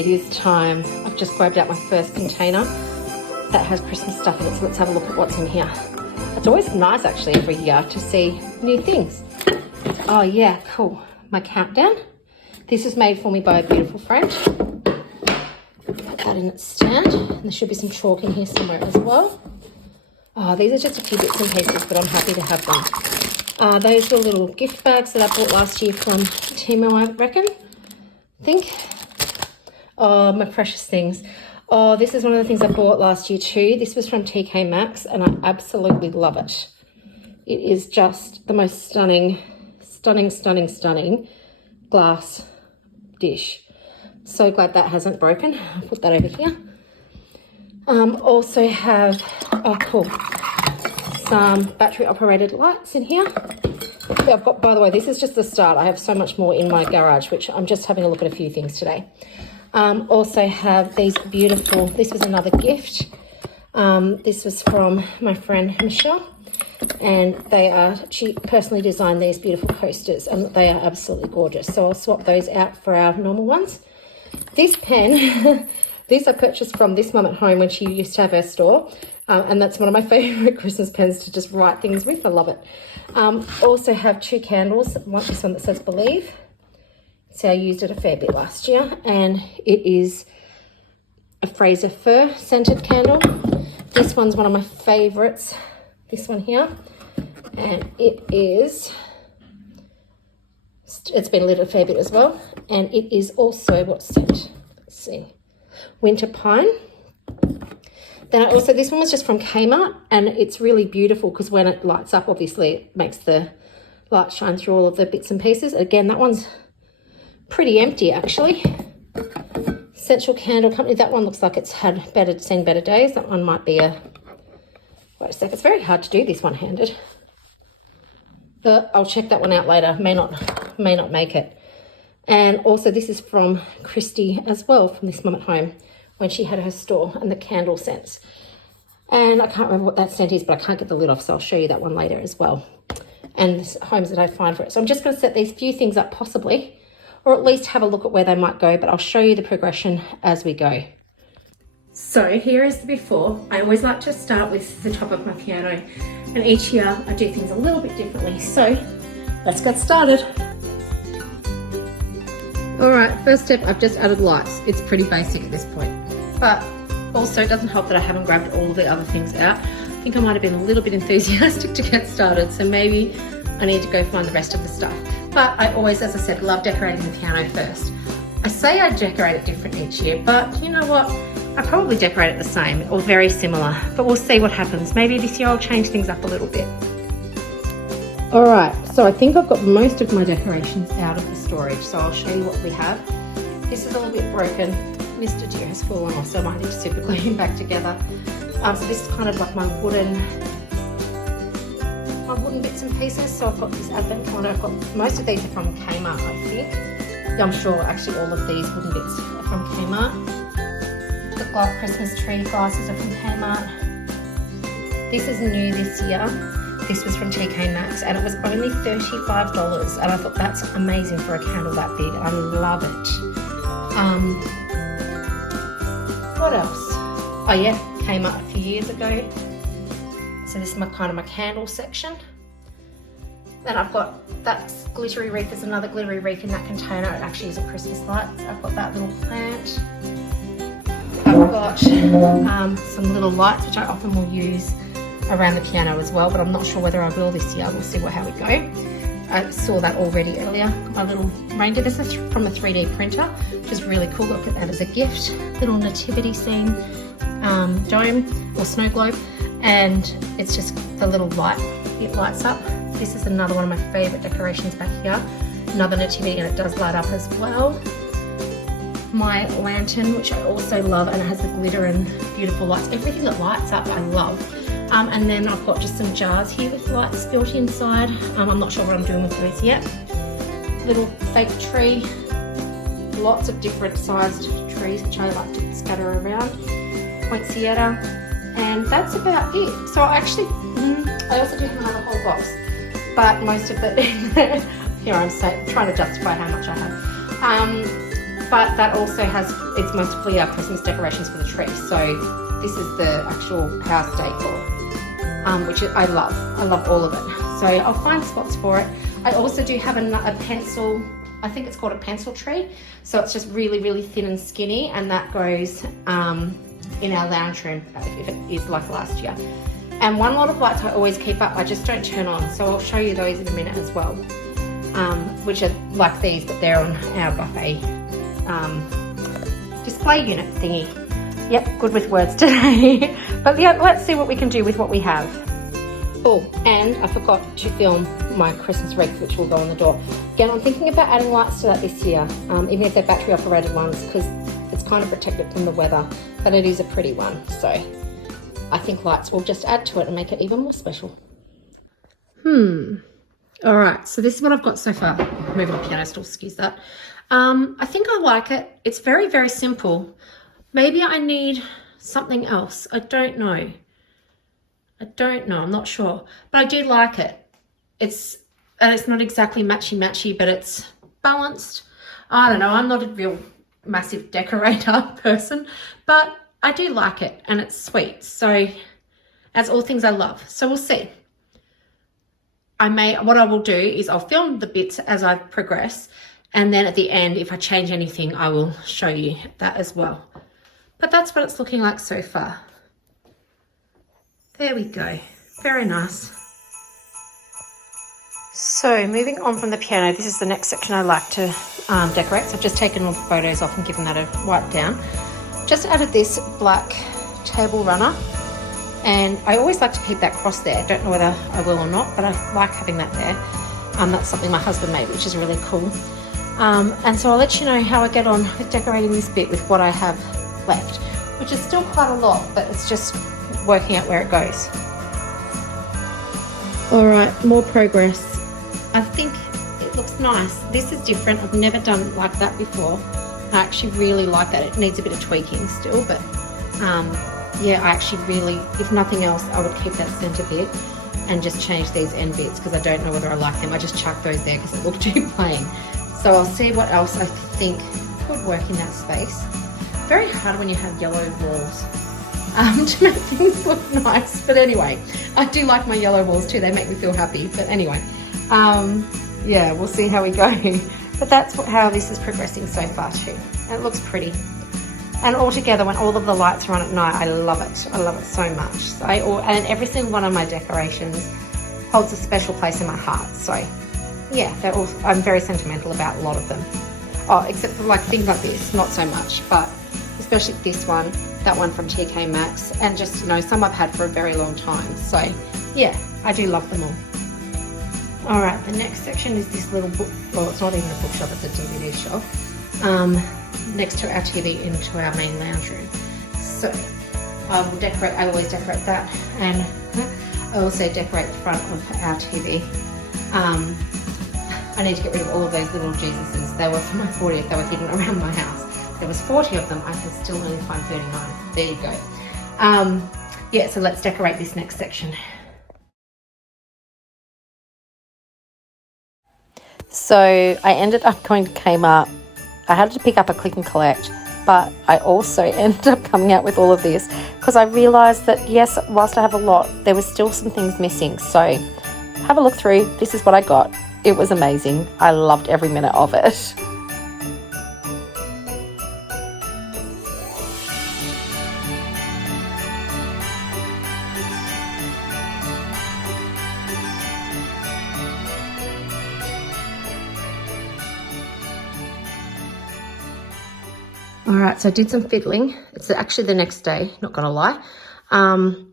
it is time. I've just grabbed out my first container that has Christmas stuff in it, so let's have a look at what's in here. It's always nice actually every year to see new things. Oh yeah, cool. My countdown. This is made for me by a beautiful friend. Put that in its stand. And there should be some chalk in here somewhere as well. Oh, these are just a few bits and pieces, but I'm happy to have them. Those were little gift bags that I bought last year from Timo, I reckon. I think. Oh, my precious things. Oh, this is one of the things I bought last year too. This was from TK Maxx and I absolutely love it. It is just the most stunning glass dish. So glad that hasn't broken. I'll put that over here. Also have, oh cool, some battery operated lights in here. I've got, by the way, this is just the start. I have so much more in my garage, which I'm just having a look at a few things today. Also have these beautiful, this was another gift. This was from my friend Michelle, and she personally designed these beautiful coasters and they are absolutely gorgeous. So I'll swap those out for our normal ones. This pen, this I purchased from this mum at home when she used to have her store. And that's one of my favorite Christmas pens to just write things with. I love it. Also have 2 candles. This one that says Believe. So I used it a fair bit last year, and it is a Fraser Fir scented candle. This one's one of my favorites, this one here, and it's been lit a fair bit as well, and it is also, what's scent? Let's see, Winter Pine. Then this one was just from Kmart, and it's really beautiful because when it lights up, obviously it makes the light shine through all of the bits and pieces. Again, that one's pretty empty actually. Essential Candle Company, that one looks like it's seen better days. That one might be a, wait a sec, it's very hard to do this one-handed. But I'll check that one out later, may not make it. And also this is from Christy as well, from this mum at home, when she had her store, and the candle scents. And I can't remember what that scent is, but I can't get the lid off, so I'll show you that one later as well. And the homes that I find for it. So I'm just going to set these few things up possibly, or at least have a look at where they might go, but I'll show you the progression as we go. So here is the before. I always like to start with the top of my piano, and each year I do things a little bit differently. So let's get started. All right, first step, I've just added lights. It's pretty basic at this point, but also it doesn't help that I haven't grabbed all the other things out. I think I might have been a little bit enthusiastic to get started, so maybe I need to go find the rest of the stuff. But I always, as I said, love decorating the piano first. I say I decorate it different each year, but you know what? I probably decorate it the same or very similar, but we'll see what happens. Maybe this year I'll change things up a little bit. All right, so I think I've got most of my decorations out of the storage, so I'll show you what we have. This is a little bit broken. Mr. Deer has fallen off, so I might need to super glue him back together. So this is kind of like my wooden bits and pieces. So I've got this advent calendar. I've got most of these are from Kmart, I think. Yeah, I'm sure actually all of these wooden bits are from Kmart. The glass Christmas tree glasses are from Kmart. This is new this year. This was from TK Maxx, and it was only $35, and I thought that's amazing for a candle that big. I love it. What else? Oh yeah, Kmart a few years ago. So this is my kind of my candle section. Then I've got that glittery wreath. There's another glittery wreath in that container. It actually is a Christmas light. So I've got that little plant. I've got some little lights, which I often will use around the piano as well, but I'm not sure whether I will this year. We'll see how we go. I saw that already earlier. My little reindeer. This is from a 3D printer, which is really cool. Look at that as a gift. Little nativity scene dome or snow globe, and it's just the little light. It lights up. This is another one of my favorite decorations back here. Another nativity, and it does light up as well. My lantern, which I also love, and it has the glitter and beautiful lights. Everything that lights up, I love. And then I've got just some jars here with lights built inside. I'm not sure what I'm doing with those yet. Little fake tree. Lots of different sized trees, which I like to scatter around. Poinsettia. And that's about it. So I also do have another whole box, but most of it, here I'm trying to justify how much I have. but that also has, it's mostly our Christmas decorations for the tree. So this is the actual house decor, which I love. I love all of it. So I'll find spots for it. I also do have a pencil, I think it's called a pencil tree. So it's just really, really thin and skinny, and that goes in our lounge room if it is like last year. And one lot of lights I always keep up, I just don't turn on. So I'll show you those in a minute as well, which are like these, but they're on our buffet display unit thingy. Yep, good with words today. But yeah, let's see what we can do with what we have. Oh, and I forgot to film my Christmas wreath, which will go on the door. Again, I'm thinking about adding lights to that this year, even if they're battery operated ones, because it's kind of protected from the weather, but it is a pretty one. So I think lights will just add to it and make it even more special. All right, so this is what I've got so far. Moving my piano stool, excuse that. I think I like it. It's very, very simple. Maybe I need something else. I don't know. I'm not sure, but I do like it. It's not exactly matchy, but it's balanced. I don't know, I'm not a real massive decorator person, but I do like it, and it's sweet. So, as all things I love. So we'll see. What I will do is I'll film the bits as I progress, and then at the end, if I change anything, I will show you that as well. But that's what it's looking like so far. There we go, very nice. So moving on from the piano, this is the next section I like to decorate. So I've just taken all the photos off and given that a wipe down. Just added this black table runner, and I always like to keep that cross there. Don't know whether I will or not, but I like having that there. That's something my husband made, which is really cool. And so I'll let you know how I get on with decorating this bit with what I have left, which is still quite a lot, but it's just working out where it goes. All right, more progress. I think it looks nice. This is different. I've never done like that before. I actually really like that. It needs a bit of tweaking still, but yeah, I actually really, if nothing else, I would keep that center bit and just change these end bits, because I don't know whether I like them. I just chuck those there because they look too plain. So I'll see what else I think could work in that space. Very hard when you have yellow walls to make things look nice. But anyway, I do like my yellow walls too. They make me feel happy. But anyway, yeah, we'll see how we go. But that's how this is progressing so far too. And it looks pretty. And all together, when all of the lights are on at night, I love it. I love it so much. So and every single one of my decorations holds a special place in my heart. So yeah, I'm very sentimental about a lot of them. Oh, except for like things like this, not so much, but especially this one, that one from TK Maxx, and just, you know, some I've had for a very long time. So yeah, I do love them all. All right, the next section is this little book, well, it's not even a bookshop, it's a DVD shelf, next to our TV into our main lounge room. So I always decorate that, and I also decorate the front of our TV. I need to get rid of all of those little Jesuses. They were for my 40th, they were hidden around my house. There was 40 of them, I can still only find 39. There you go. Yeah, so let's decorate this next section. So I ended up going to Kmart. I had to pick up a click and collect, but I also ended up coming out with all of this because I realised that, yes, whilst I have a lot, there was still some things missing. So have a look through. This is what I got. It was amazing. I loved every minute of it. All right, so I did some fiddling. It's actually the next day, not gonna lie. And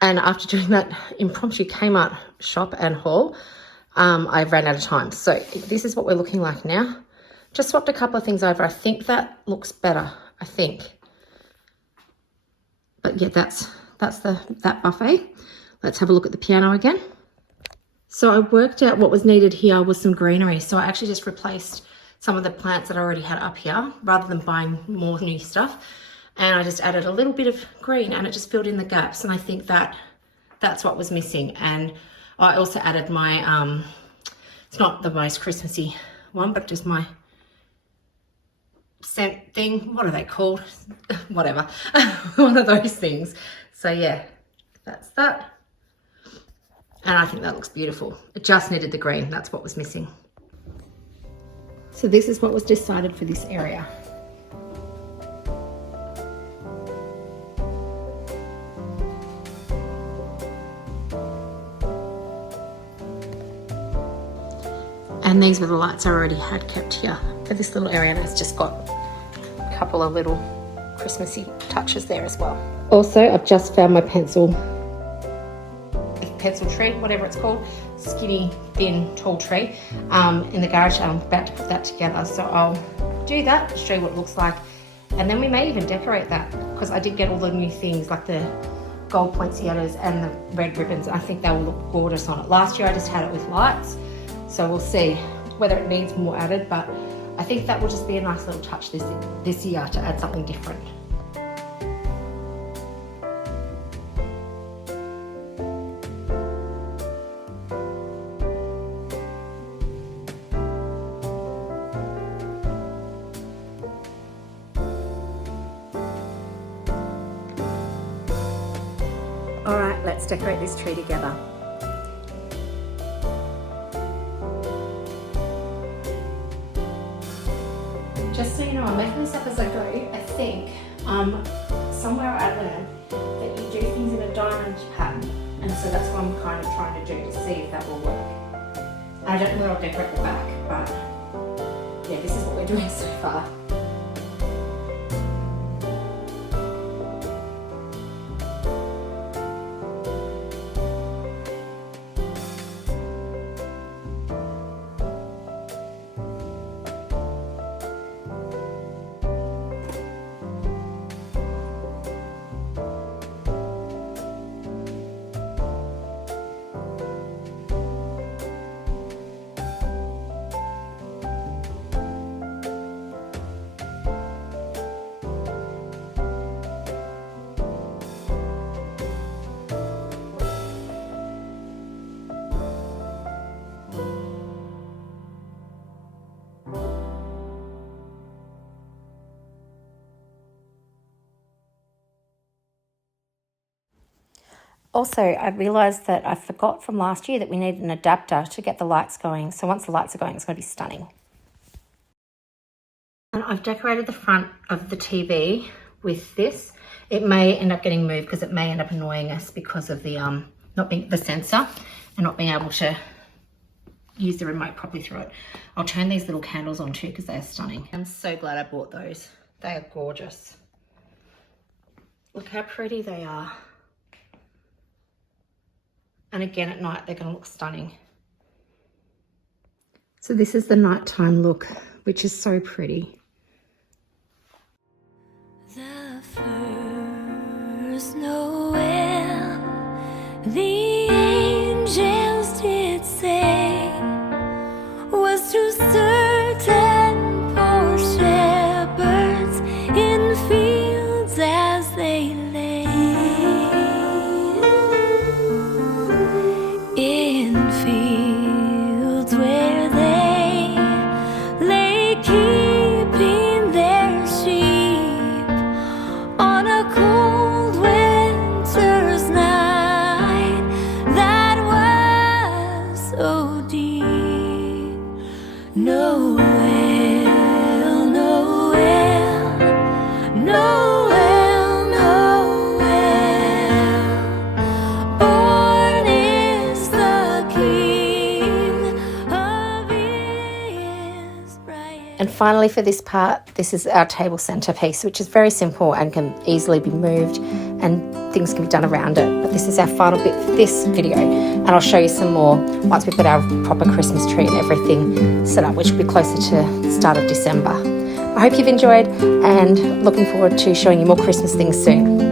after doing that impromptu Kmart shop and haul, I ran out of time. So this is what we're looking like now. Just swapped a couple of things over. I think that looks better, I think. But yeah, that's that buffet. Let's have a look at the piano again. So I worked out what was needed here was some greenery. So I actually just replaced some of the plants that I already had up here rather than buying more new stuff. And I just added a little bit of green and it just filled in the gaps. And I think that's what was missing. And I also added my, it's not the most Christmassy one, but just my scent thing. What are they called? Whatever. One of those things. So yeah, that's that. And I think that looks beautiful. It just needed the green. That's what was missing. So this is what was decided for this area. And these were the lights I already had kept here for this little area, and it's just got a couple of little Christmassy touches there as well. Also, I've just found my pencil tree, whatever it's called, skinny, thin, tall tree in the garage. I'm about to put that together, so I'll do that, show you what it looks like, and then we may even decorate that, because I did get all the new things like the gold poinsettias and the red ribbons. I think they will look gorgeous on it. Last year I just had it with lights, so we'll see whether it needs more added, but I think that will just be a nice little touch this year to add something different. All right, let's decorate this tree together. Just so you know, I'm making this up as I go. I think somewhere I learned that you do things in a diamond pattern, and so that's what I'm kind of trying to do to see if that will work. I don't know what I'll decorate the back, but yeah, this is what we're doing so far. Also, I realised that I forgot from last year that we needed an adapter to get the lights going. So once the lights are going, it's going to be stunning. And I've decorated the front of the TV with this. It may end up getting moved because it may end up annoying us because of the not being the sensor and not being able to use the remote properly through it. I'll turn these little candles on too because they are stunning. I'm so glad I bought those. They are gorgeous. Look how pretty they are. And again, at night, they're going to look stunning. So this is the nighttime look, which is so pretty. The first Noel, the angels did say, was to certain poor shepherds in fields as they lay. In fields where they lay keeping their sheep on a cold winter's night that was so deep. Noel, Noel, Noel, Noel, born is the King of Israel. And finally for this part, this is our table centerpiece, which is very simple and can easily be moved and things can be done around it. But this is our final bit for this video, and I'll show you some more once we've got our proper Christmas tree and everything set up, which will be closer to the start of December. I hope you've enjoyed and looking forward to showing you more Christmas things soon.